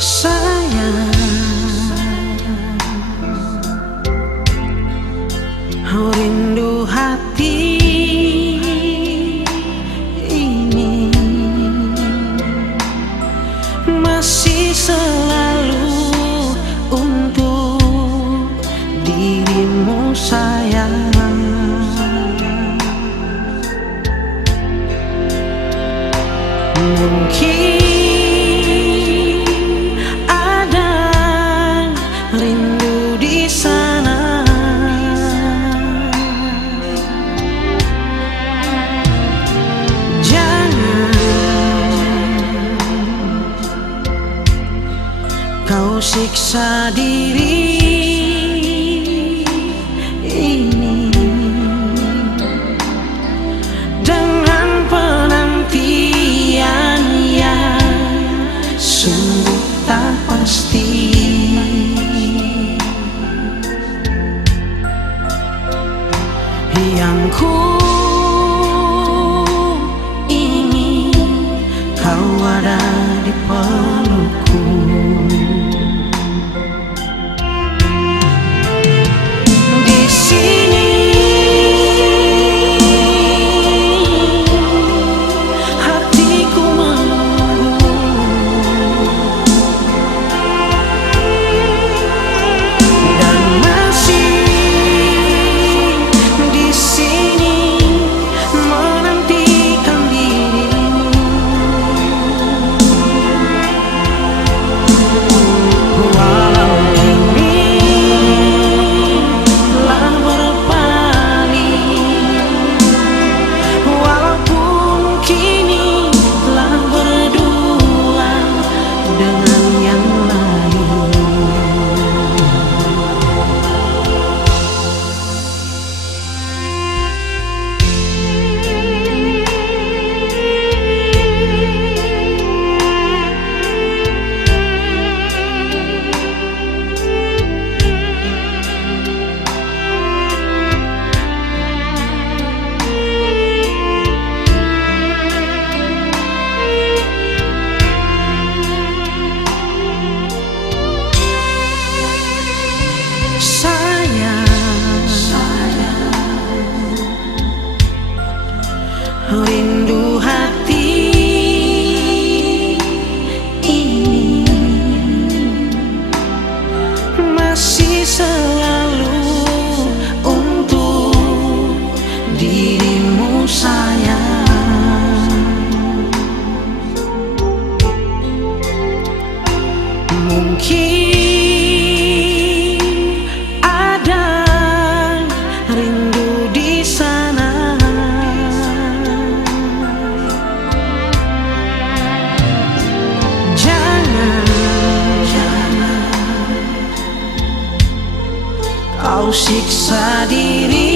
Sayang, rindu hati ini masih selalu untuk dirimu sayang. Mungkin ada rindu di sana, jangan kau siksa diri ini dengan penantian yang sungguh tak pasti. Yang ku ingin kau ada di pelukku. Di sini hatiku menunggu, dan masih di sini menantikan dirimu. Walau kini telah berpaling, walaupun kini telah berdua dengan yang lain. Rindu hati ini masih selalu untuk dirimu sayang. Mungkin ada rindu di sana, kau siksa diri